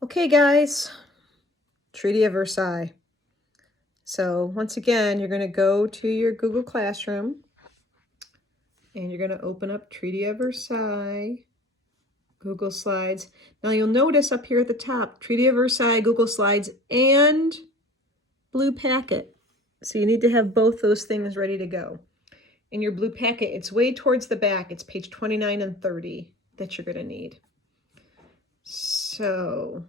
Okay, guys, Treaty of Versailles. So once again, you're going to go to your Google Classroom and you're going to open up Treaty of Versailles, Google Slides. Now you'll notice up here at the top, Treaty of Versailles, Google Slides, and blue packet. So you need to have both those things ready to go. In your blue packet, it's way towards the back. It's page 29 and 30 that you're going to need. So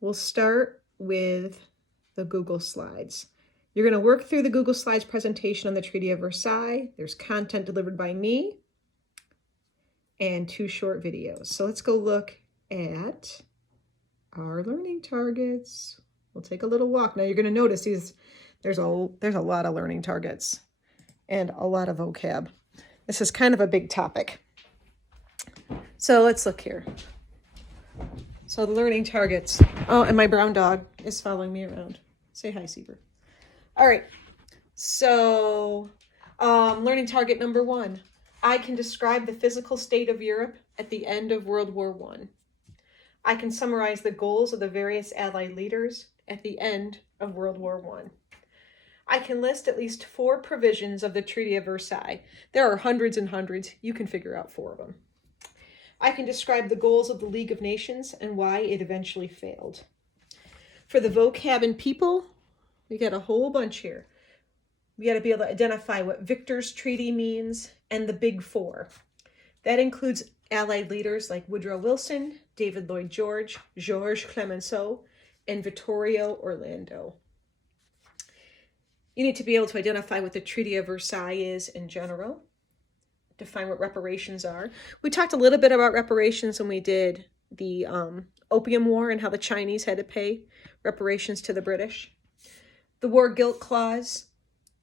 we'll start with the Google Slides. You're going to work through the Google Slides presentation on the Treaty of Versailles. There's content delivered by me and 2 short videos. So let's go look at our learning targets. We'll take a little walk. Now you're going to notice there's a lot of learning targets and a lot of vocab. This is kind of a big topic. So let's look here. So the learning targets. Oh, and my brown dog is following me around. Say hi, Seaver. All right. So learning target number 1. I can describe the physical state of Europe at the end of World War I. I can summarize the goals of the various Allied leaders at the end of World War I. I can list at least 4 provisions of the Treaty of Versailles. There are hundreds and hundreds. You can figure out 4 of them. I can describe the goals of the League of Nations and why it eventually failed. For the vocab and people, we got a whole bunch here. We got to be able to identify what Victor's Treaty means and the Big 4. That includes Allied leaders like Woodrow Wilson, David Lloyd George, Georges Clemenceau, and Vittorio Orlando. You need to be able to identify what the Treaty of Versailles is in general, define what reparations are. We talked a little bit about reparations when we did the Opium War and how the Chinese had to pay reparations to the British. The War Guilt Clause.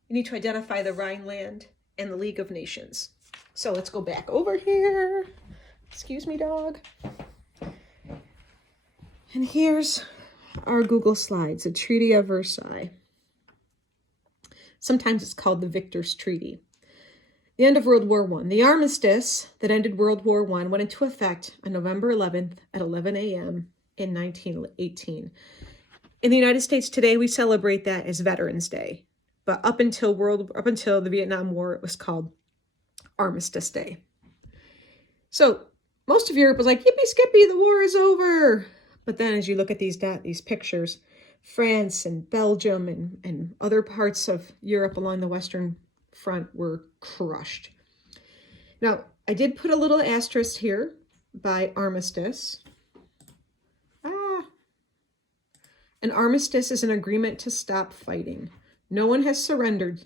You need to identify the Rhineland and the League of Nations. So let's go back over here. Excuse me, dog. And here's our Google Slides, the Treaty of Versailles. Sometimes it's called the Victor's Treaty. The end of World War I. The armistice that ended World War I went into effect on November 11th at 11 a.m. in 1918. In the United States today, we celebrate that as Veterans Day. But up until the Vietnam War, it was called Armistice Day. So most of Europe was like, yippee skippy, the war is over. But then as you look at these pictures, France and Belgium and other parts of Europe along the Western Front were crushed. Now, I did put a little asterisk here by armistice. An armistice is an agreement to stop fighting. No one has surrendered,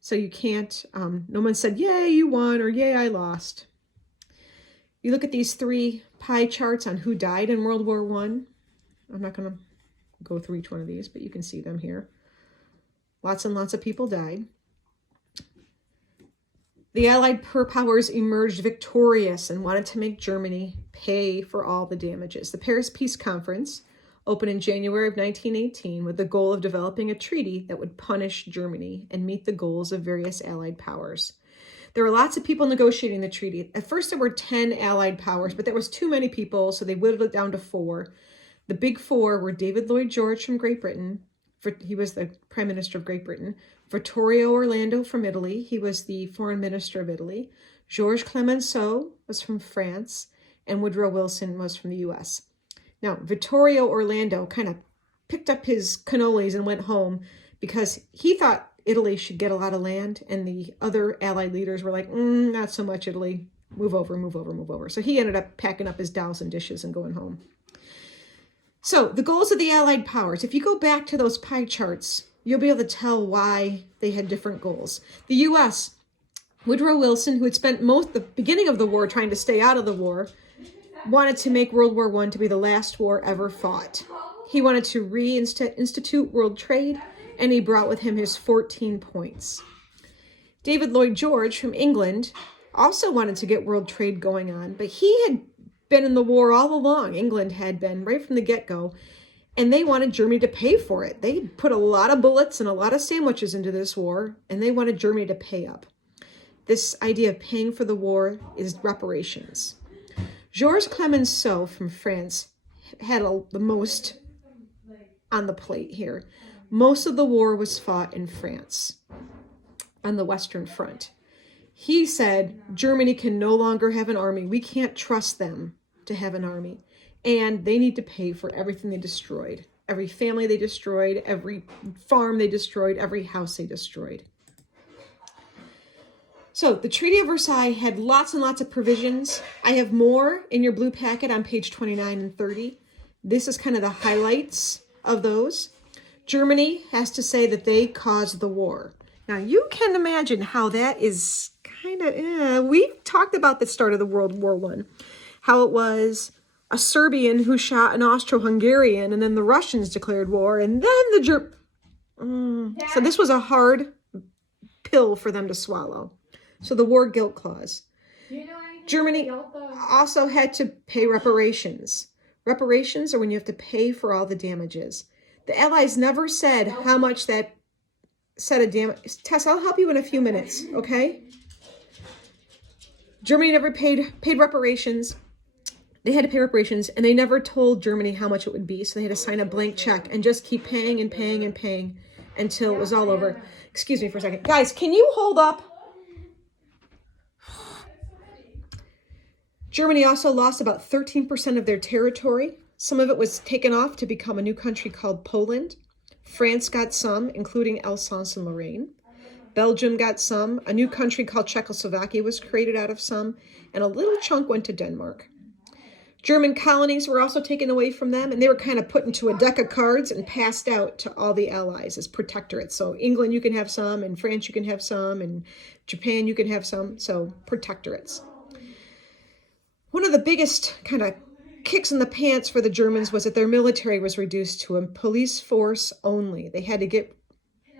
so you can't, no one said, yay, you won, or yay, I lost. You look at these 3 pie charts on who died in World War I. I'm not going to go through each one of these, but you can see them here. Lots and lots of people died. The Allied powers emerged victorious and wanted to make Germany pay for all the damages. The Paris Peace Conference opened in January of 1918 with the goal of developing a treaty that would punish Germany and meet the goals of various Allied powers. There were lots of people negotiating the treaty. At first, there were 10 Allied powers, but there was too many people, so they whittled it down to 4. The Big 4 were David Lloyd George from Great Britain. He was the Prime Minister of Great Britain. Vittorio Orlando from Italy. He was the Foreign Minister of Italy. Georges Clemenceau was from France, and Woodrow Wilson was from the U.S. Now, Vittorio Orlando kind of picked up his cannolis and went home because he thought Italy should get a lot of land, and the other Allied leaders were like, not so much Italy. Move over, move over, move over. So he ended up packing up his dolls and dishes and going home. So the goals of the Allied powers, if you go back to those pie charts, you'll be able to tell why they had different goals. The U.S., Woodrow Wilson, who had spent the beginning of the war trying to stay out of the war, wanted to make World War I to be the last war ever fought. He wanted to reinstitute world trade, and he brought with him his 14 points. David Lloyd George from England also wanted to get world trade going on, but he had been in the war all along. England had been right from the get-go, and they wanted Germany to pay for it. They put a lot of bullets and a lot of sandwiches into this war, and they wanted Germany to pay up. This idea of paying for the war is reparations. Georges Clemenceau from France had the most on the plate here. Most of the war was fought in France on the Western Front. He said Germany can no longer have an army. We can't trust them to have an army. And they need to pay for everything they destroyed. Every family they destroyed, every farm they destroyed, every house they destroyed. So the Treaty of Versailles had lots and lots of provisions. I have more in your blue packet on page 29 and 30. This is kind of the highlights of those. Germany has to say that they caused the war. Now you can imagine how that is kind of, we talked about the start of the World War I, how it was a Serbian who shot an Austro-Hungarian, and then the Russians declared war, and then the So this was a hard pill for them to swallow. So the war guilt clause. Germany also had to pay reparations. Reparations are when you have to pay for all the damages. The Allies never said how much that set of damage. Tess, I'll help you in a few minutes, okay? Germany never paid reparations. They had to pay reparations, and they never told Germany how much it would be, so they had to sign a blank check and just keep paying and paying and paying until it was all over. Excuse me for a second. Guys, can you hold up? Germany also lost about 13% of their territory. Some of it was taken off to become a new country called Poland. France got some, including Alsace and Lorraine. Belgium got some. A new country called Czechoslovakia was created out of some, and a little chunk went to Denmark. German colonies were also taken away from them, and they were kind of put into a deck of cards and passed out to all the allies as protectorates. So England, you can have some, and France, you can have some, and Japan, you can have some. So protectorates. One of the biggest kind of kicks in the pants for the Germans was that their military was reduced to a police force only. They had to get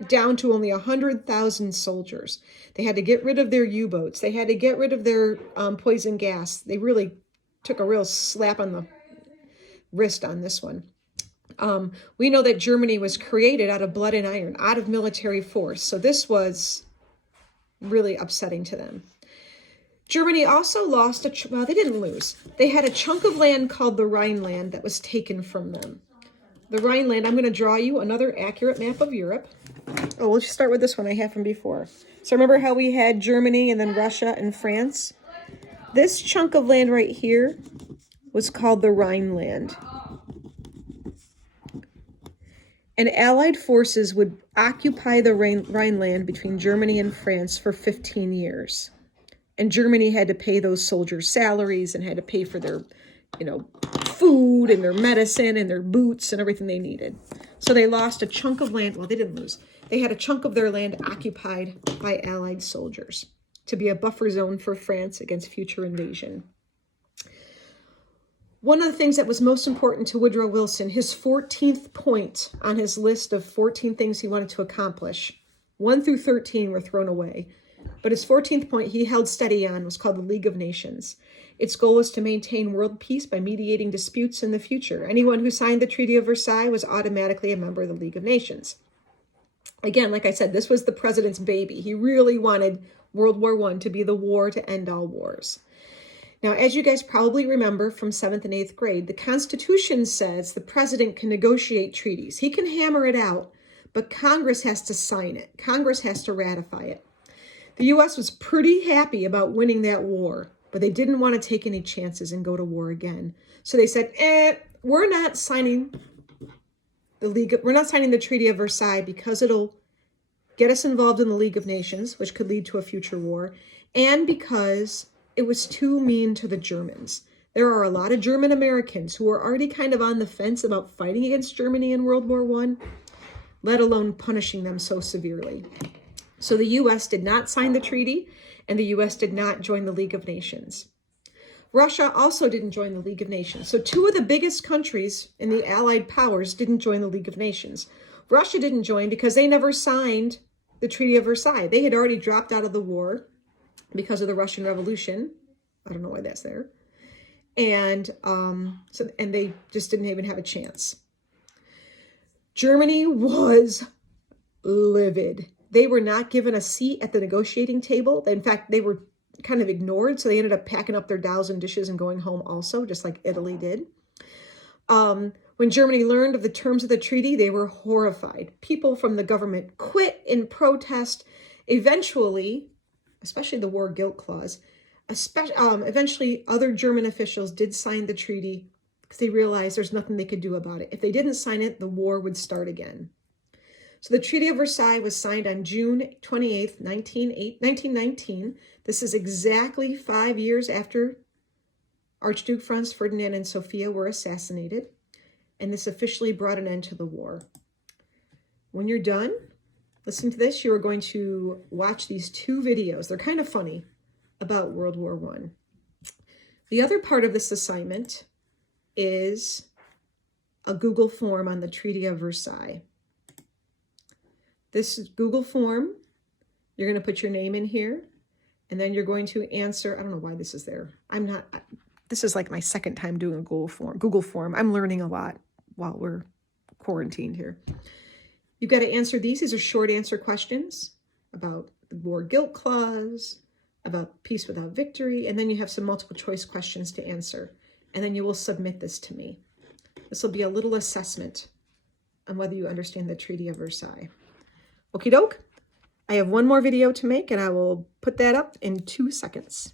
down to only 100,000 soldiers. They had to get rid of their U-boats. They had to get rid of their poison gas. They really took a real slap on the wrist on this one. We know that Germany was created out of blood and iron, out of military force. So this was really upsetting to them. Germany also lost, well, they didn't lose. They had a chunk of land called the Rhineland that was taken from them. The Rhineland, I'm going to draw you another accurate map of Europe. Oh, we'll just start with this one I have from before. So remember how we had Germany and then Russia and France? This chunk of land right here was called the Rhineland. And Allied forces would occupy the Rhineland between Germany and France for 15 years. And Germany had to pay those soldiers salaries and had to pay for their, food and their medicine and their boots and everything they needed. So they lost a chunk of land. Well, they didn't lose. They had a chunk of their land occupied by Allied soldiers to be a buffer zone for France against future invasion. One of the things that was most important to Woodrow Wilson, his 14th point on his list of 14 things he wanted to accomplish, 1 through 13 were thrown away. But his 14th point he held steady on was called the League of Nations. Its goal was to maintain world peace by mediating disputes in the future. Anyone who signed the Treaty of Versailles was automatically a member of the League of Nations. Again, like I said, this was the president's baby. He really wanted World War I to be the war to end all wars. Now, as you guys probably remember from 7th and 8th grade, the Constitution says the president can negotiate treaties. He can hammer it out, but Congress has to sign it. Congress has to ratify it. The U.S. was pretty happy about winning that war, but they didn't want to take any chances and go to war again. So they said, we're not signing the Treaty of Versailles because it'll get us involved in the League of Nations, which could lead to a future war, and because it was too mean to the Germans. There are a lot of German Americans who are already kind of on the fence about fighting against Germany in World War I, let alone punishing them so severely. So the U.S. did not sign the treaty, and the U.S. did not join the League of Nations. Russia also didn't join the League of Nations. So two of the biggest countries in the Allied powers didn't join the League of Nations. Russia didn't join because they never signed the Treaty of Versailles. They had already dropped out of the war because of the Russian Revolution. I don't know why that's there. And they just didn't even have a chance. Germany was livid. They were not given a seat at the negotiating table. In fact, they were kind of ignored, so they ended up packing up their dolls and dishes and going home also, just like Italy did. When Germany learned of the terms of the treaty, they were horrified. People from the government quit in protest. Eventually, especially the war guilt clause, eventually other German officials did sign the treaty because they realized there's nothing they could do about it. If they didn't sign it, the war would start again. So the Treaty of Versailles was signed on June 28th, 1919. This is exactly 5 years after Archduke Franz Ferdinand and Sophia were assassinated, and this officially brought an end to the war. When you're done, listen to this. You are going to watch these 2 videos. They're kind of funny about World War I. The other part of this assignment is a Google form on the Treaty of Versailles. This Google form, you're going to put your name in here, and then you're going to answer. I don't know why this is there. This is like my second time doing a Google form. I'm learning a lot while we're quarantined here. You've got to answer these. These are short answer questions about the war guilt clause, about peace without victory, and then you have some multiple choice questions to answer. And then you will submit this to me. This will be a little assessment on whether you understand the Treaty of Versailles. Okie doke. I have one more video to make, and I will put that up in 2 seconds.